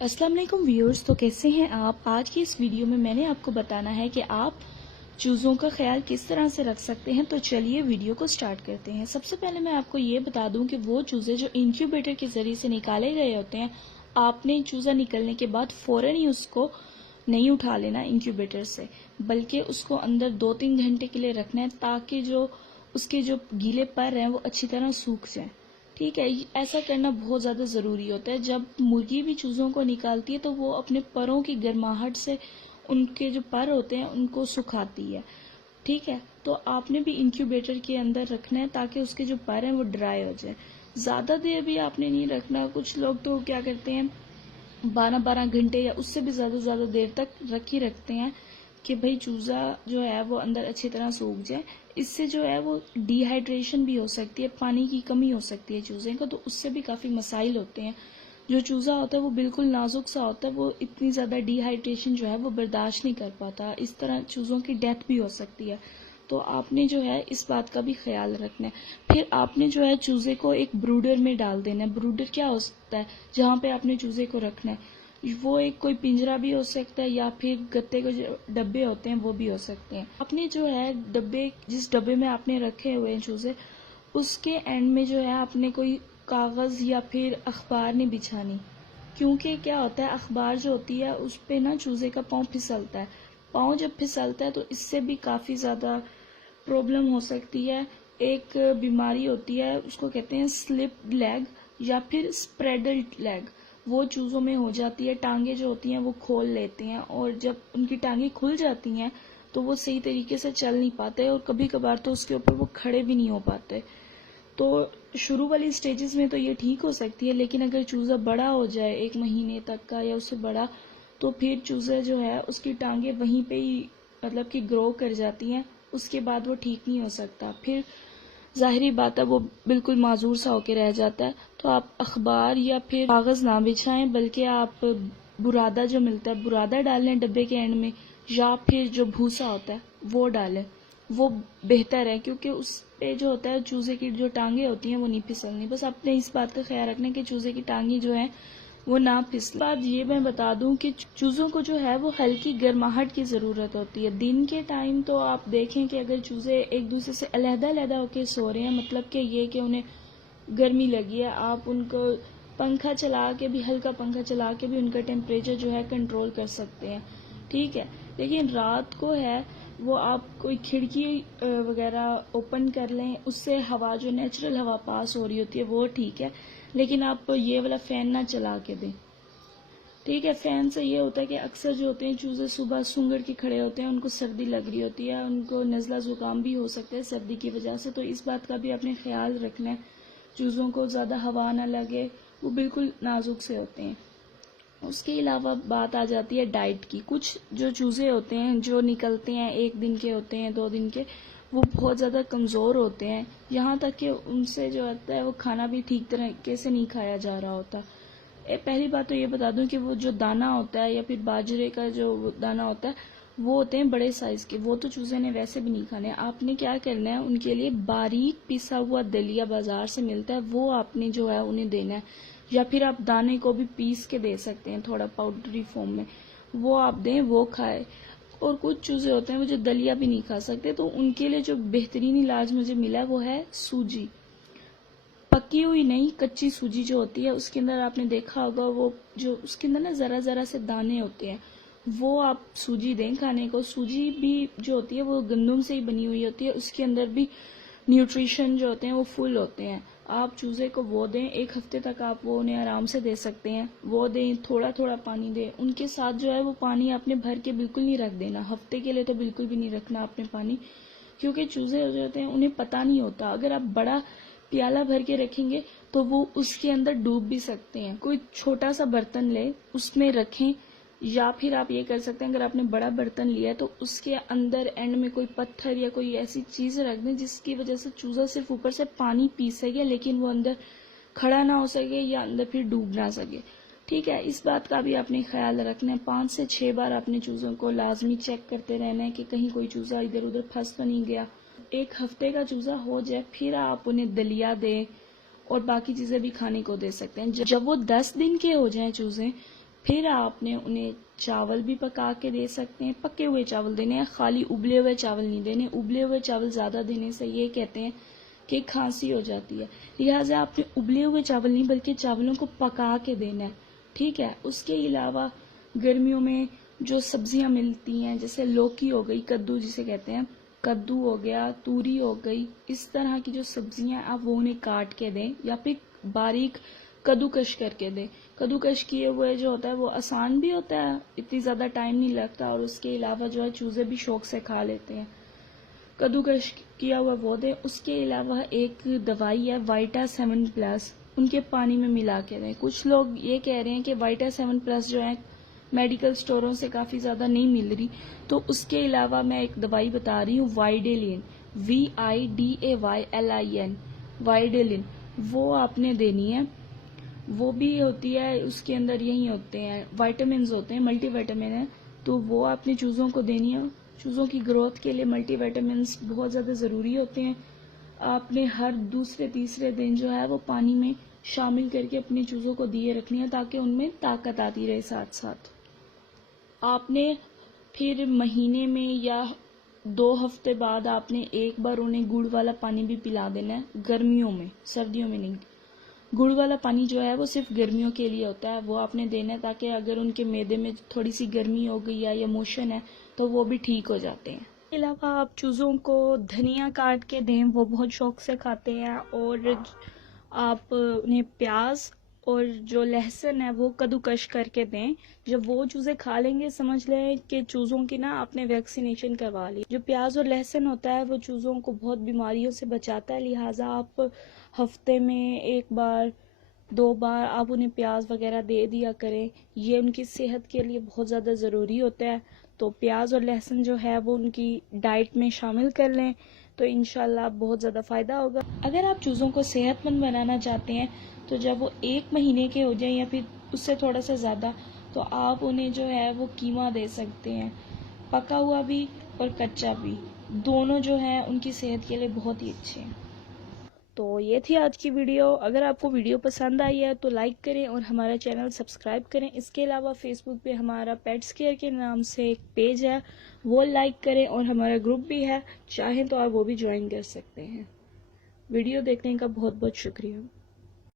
السلام علیکم ویورز، تو کیسے ہیں آپ؟ آج کی اس ویڈیو میں نے آپ کو بتانا ہے کہ آپ چوزوں کا خیال کس طرح سے رکھ سکتے ہیں۔ تو چلیے ویڈیو کو سٹارٹ کرتے ہیں۔ سب سے پہلے میں آپ کو یہ بتا دوں کہ وہ چوزے جو انکیوبیٹر کے ذریعے سے نکالے گئے ہوتے ہیں، آپ نے چوزہ نکلنے کے بعد فوراً ہی اس کو نہیں اٹھا لینا انکیوبیٹر سے، بلکہ اس کو اندر 2-3 گھنٹے کے لیے رکھنا ہے تاکہ جو اس کے جو گیلے پر ہیں وہ اچھی طرح سوکھ جائیں۔ ٹھیک ہے، ایسا کرنا بہت زیادہ ضروری ہوتا ہے۔ جب مرغی بھی چوزوں کو نکالتی ہے تو وہ اپنے پروں کی گرماہٹ سے ان کے جو پر ہوتے ہیں ان کو سکھاتی ہے۔ ٹھیک ہے، تو آپ نے بھی انکیوبیٹر کے اندر رکھنا ہے تاکہ اس کے جو پر ہیں وہ ڈرائی ہو جائیں۔ زیادہ دیر بھی آپ نے نہیں رکھنا۔ کچھ لوگ تو کیا کرتے ہیں 12 گھنٹے یا اس سے بھی زیادہ دیر تک رکھتے ہیں کہ بھئی چوزہ جو ہے وہ اندر اچھی طرح سوکھ جائے۔ اس سے جو ہے وہ ڈی ہائیڈریشن بھی ہو سکتی ہے، پانی کی کمی ہو سکتی ہے چوزے کو، تو اس سے بھی کافی مسائل ہوتے ہیں۔ جو چوزہ ہوتا ہے وہ بالکل نازک سا ہوتا ہے، وہ اتنی زیادہ ڈی ہائیڈریشن جو ہے وہ برداشت نہیں کر پاتا، اس طرح چوزوں کی ڈیتھ بھی ہو سکتی ہے۔ تو آپ نے جو ہے اس بات کا بھی خیال رکھنا ہے۔ پھر آپ نے جو ہے چوزے کو ایک بروڈر میں ڈال دینا ہے۔ بروڈر کیا ہو سکتا ہے؟ جہاں پہ آپ نے چوزے کو رکھنا ہے وہ ایک کوئی پنجرا بھی ہو سکتا ہے یا پھر گتے کے جو ڈبے ہوتے ہیں وہ بھی ہو سکتے ہیں۔ آپ نے جو ہے جس ڈبے میں آپ نے رکھے ہوئے ہیں چوزے، اس کے اینڈ میں جو ہے آپ نے کوئی کاغذ یا پھر اخبار نہیں بچھانی، کیونکہ کیا ہوتا ہے اخبار جو ہوتی ہے اس پہ نا چوزے کا پاؤں پھسلتا ہے۔ پاؤں جب پھسلتا ہے تو اس سے بھی کافی زیادہ پرابلم ہو سکتی ہے۔ ایک بیماری ہوتی ہے، اس کو کہتے ہیں سلپ لیگ یا پھر اسپریڈل لیگ، وہ چوزوں میں ہو جاتی ہے۔ ٹانگیں جو ہوتی ہیں وہ کھول لیتے ہیں، اور جب ان کی ٹانگیں کھل جاتی ہیں تو وہ صحیح طریقے سے چل نہیں پاتے، اور کبھی کبھار تو اس کے اوپر وہ کھڑے بھی نہیں ہو پاتے۔ تو شروع والی سٹیجز میں تو یہ ٹھیک ہو سکتی ہے، لیکن اگر چوزہ بڑا ہو جائے 1 مہینے تک کا یا اس سے بڑا، تو پھر چوزہ جو ہے اس کی ٹانگیں وہیں پہ ہی مطلب کہ گرو کر جاتی ہیں، اس کے بعد وہ ٹھیک نہیں ہو سکتا۔ پھر ظاہری بات ہے وہ بالکل معذور سا ہو کے رہ جاتا ہے۔ تو آپ اخبار یا پھر کاغذ نہ بچھائیں، بلکہ آپ برادہ جو ملتا ہے برادہ ڈالیں ڈبے کے اینڈ میں، یا پھر جو بھوسا ہوتا ہے وہ ڈالیں، وہ بہتر ہے، کیونکہ اس پہ جو ہوتا ہے چوزے کی جو ٹانگیں ہوتی ہیں وہ نہیں پھسلنی۔ بس آپ نے اس بات کا خیال رکھنا ہے کہ چوزے کی ٹانگیں جو ہیں وہ نہ پھسلیں۔ بات یہ میں بتا دوں کہ چوزوں کو جو ہے وہ ہلکی گرماہٹ کی ضرورت ہوتی ہے۔ دن کے ٹائم تو آپ دیکھیں کہ اگر چوزے ایک دوسرے سے علیحدہ ہو کے سو رہے ہیں، مطلب کہ یہ کہ انہیں گرمی لگی ہے، آپ ان کو پنکھا چلا کے بھی، ہلکا پنکھا چلا کے بھی ان کا ٹیمپریچر جو ہے کنٹرول کر سکتے ہیں۔ ٹھیک ہے، لیکن رات کو ہے وہ آپ کوئی کھڑکی وغیرہ اوپن کر لیں، اس سے ہوا جو نیچرل ہوا پاس ہو رہی ہوتی ہے وہ ٹھیک ہے، لیکن آپ یہ والا فین نہ چلا کے دیں۔ ٹھیک ہے، فین سے یہ ہوتا ہے کہ اکثر جو ہوتے ہیں چوزے صبح سونگڑ کے کھڑے ہوتے ہیں، ان کو سردی لگ رہی ہوتی ہے، ان کو نزلہ زکام بھی ہو سکتا ہے سردی کی وجہ سے، تو اس بات کا بھی اپنے خیال رکھنا ہے۔ چوزوں کو زیادہ ہوا نہ لگے، وہ بالکل نازک سے ہوتے ہیں۔ اس کے علاوہ بات آ جاتی ہے ڈائٹ کی۔ کچھ جو چوزے ہوتے ہیں جو نکلتے ہیں 1 دن کے ہوتے ہیں، 2 دن کے، وہ بہت زیادہ کمزور ہوتے ہیں، یہاں تک کہ ان سے جو ہوتا ہے وہ کھانا بھی ٹھیک طریقے سے نہیں کھایا جا رہا ہوتا۔ پہلی بات تو یہ بتا دوں کہ وہ جو دانہ ہوتا ہے یا پھر باجرے کا جو دانہ ہوتا ہے وہ ہوتے ہیں بڑے سائز کے، وہ تو چوزے نے ویسے بھی نہیں کھانے۔ آپ نے کیا کرنا ہے، ان کے لیے باریک پیسا ہوا دلیا بازار سے ملتا ہے، وہ آپ نے جو ہے انہیں دینا ہے، یا پھر آپ دانے کو بھی پیس کے دے سکتے ہیں تھوڑا پاؤڈری فارم میں، وہ آپ دیں، وہ کھائے۔ اور کچھ چوزے ہوتے ہیں وہ جو دلیا بھی نہیں کھا سکتے، تو ان کے لیے جو بہترین علاج مجھے ملا وہ ہے سوجی، پکی ہوئی نہیں، کچی سوجی جو ہوتی ہے، اس کے اندر آپ نے دیکھا ہوگا وہ جو اس کے اندر نا ذرا سے دانے ہوتے ہیں، وہ آپ سوجی دیں کھانے کو۔ سوجی بھی جو ہوتی ہے وہ گندم سے ہی بنی ہوئی ہوتی ہے، اس کے اندر بھی نیوٹریشن جو ہوتے ہیں وہ فل ہوتے ہیں۔ آپ چوزے کو وہ دیں، 1 ہفتے تک آپ وہ انہیں آرام سے دے سکتے ہیں، وہ دیں، تھوڑا پانی دیں۔ ان کے ساتھ جو ہے وہ پانی آپ نے بھر کے بالکل نہیں رکھ دینا، ہفتے کے لیے تو بالکل بھی نہیں رکھنا آپ نے پانی، کیونکہ چوزے جو ہوتے ہیں انہیں پتہ نہیں ہوتا، اگر آپ بڑا پیالہ بھر کے رکھیں گے تو وہ اس کے اندر ڈوب بھی سکتے ہیں۔ کوئی چھوٹا سا برتن لیں، اس میں رکھیں، یا پھر آپ یہ کر سکتے ہیں اگر آپ نے بڑا برتن لیا تو اس کے اندر اینڈ میں کوئی پتھر یا کوئی ایسی چیز رکھ دیں جس کی وجہ سے چوزہ صرف اوپر سے پانی پی سکے لیکن وہ اندر کھڑا نہ ہو سکے یا اندر پھر ڈوب نہ سکے۔ ٹھیک ہے، اس بات کا بھی آپ نے خیال رکھنا ہے۔ 5 سے 6 بار آپ نے چوزوں کو لازمی چیک کرتے رہنا ہے کہ کہیں کوئی چوزہ ادھر ادھر پھنس تو نہیں گیا۔ 1 ہفتے کا چوزہ ہو جائے پھر آپ انہیں دلیا دیں اور باقی چیزیں بھی کھانے کو دے سکتے ہیں۔ جب وہ 10 دن کے ہو جائیں چوزے، پھر آپ نے انہیں چاول بھی پکا کے دے سکتے ہیں، پکے ہوئے چاول دینے ہیں، خالی ابلے ہوئے چاول نہیں دینے۔ ابلے ہوئے چاول زیادہ دینے سے یہ کہتے ہیں کہ کھانسی ہو جاتی ہے، لہٰذا آپ نے ابلے ہوئے چاول نہیں بلکہ چاولوں کو پکا کے دینا ہے، ٹھیک ہے۔ اس کے علاوہ گرمیوں میں جو سبزیاں ملتی ہیں جیسے لوکی ہو گئی، کدو جسے کہتے ہیں، کدو ہو گیا، توری ہو گئی، اس طرح کی جو سبزیاں آپ وہ انہیں کاٹ کے دیں یا پھر باریک کدو کش کر کے دیں۔ کدو کش کیے ہوئے جو ہوتا ہے وہ آسان بھی ہوتا ہے، اتنی زیادہ ٹائم نہیں لگتا، اور اس کے علاوہ جو ہے چوزے بھی شوق سے کھا لیتے ہیں۔ کدو کش کیا ہوا وہ دیں۔ اس کے علاوہ ایک دوائی ہے وائٹا 7+، ان کے پانی میں ملا کے دیں۔ کچھ لوگ یہ کہہ رہے ہیں کہ وائٹا 7+ جو ہے میڈیکل سٹوروں سے کافی زیادہ نہیں مل رہی، تو اس کے علاوہ میں ایک دوائی بتا رہی ہوں وائڈیلین، VIDAYLIN، وائڈیلین، وہ آپ نے دینی ہے۔ وہ بھی ہوتی ہے، اس کے اندر یہی ہوتے ہیں وائٹامنز ہوتے ہیں، ملٹی وائٹامن ہے، تو وہ آپ نے چوزوں کو دینی ہے۔ چوزوں کی گروتھ کے لیے ملٹی وائٹامنز بہت زیادہ ضروری ہوتے ہیں۔ آپ نے ہر دوسرے تیسرے دن جو ہے وہ پانی میں شامل کر کے اپنے چوزوں کو دیے رکھنی ہے تاکہ ان میں طاقت آتی رہے ساتھ ساتھ۔ آپ نے پھر مہینے میں یا 2 ہفتے بعد آپ نے ایک بار انہیں گڑ والا پانی بھی پلا دینا ہے، گرمیوں میں، سردیوں میں نہیں۔ گڑ والا پانی جو ہے وہ صرف گرمیوں کے لیے ہوتا ہے، وہ آپ نے دینا ہے تاکہ اگر ان کے معدے میں تھوڑی سی گرمی ہو گئی یا موشن ہے تو وہ بھی ٹھیک ہو جاتے ہیں۔ اس کے علاوہ آپ چوزوں کو دھنیا کاٹ کے دیں، وہ بہت شوق سے کھاتے ہیں، اور آپ انہیں پیاز اور جو لہسن ہے وہ کدو کش کر کے دیں۔ جب وہ چوزے کھا لیں گے سمجھ لیں کہ چوزوں کی نا آپ نے ویکسینیشن کروا لی۔ جو پیاز اور لہسن ہوتا ہے وہ چوزوں کو بہت بیماریوں سے بچاتا ہے، لہٰذا آپ ہفتے میں 1 بار 2 بار آپ انہیں پیاز وغیرہ دے دیا کریں، یہ ان کی صحت کے لیے بہت زیادہ ضروری ہوتا ہے۔ تو پیاز اور لہسن جو ہے وہ ان کی ڈائٹ میں شامل کر لیں تو انشاءاللہ بہت زیادہ فائدہ ہوگا۔ اگر آپ چوزوں کو صحت مند بنانا چاہتے ہیں تو جب وہ 1 مہینے کے ہو جائیں یا پھر اس سے تھوڑا سا زیادہ، تو آپ انہیں جو ہے وہ قیمہ دے سکتے ہیں، پکا ہوا بھی اور کچا بھی، دونوں جو ہیں ان کی صحت کے لیے بہت ہی اچھے ہیں۔ تو یہ تھی آج کی ویڈیو۔ اگر آپ کو ویڈیو پسند آئی ہے تو لائک کریں اور ہمارا چینل سبسکرائب کریں۔ اس کے علاوہ فیس بک پہ ہمارا پیٹس کیئر کے نام سے ایک پیج ہے، وہ لائک کریں، اور ہمارا گروپ بھی ہے، چاہیں تو آپ وہ بھی جوائن کر سکتے ہیں۔ ویڈیو دیکھنے کا بہت بہت شکریہ۔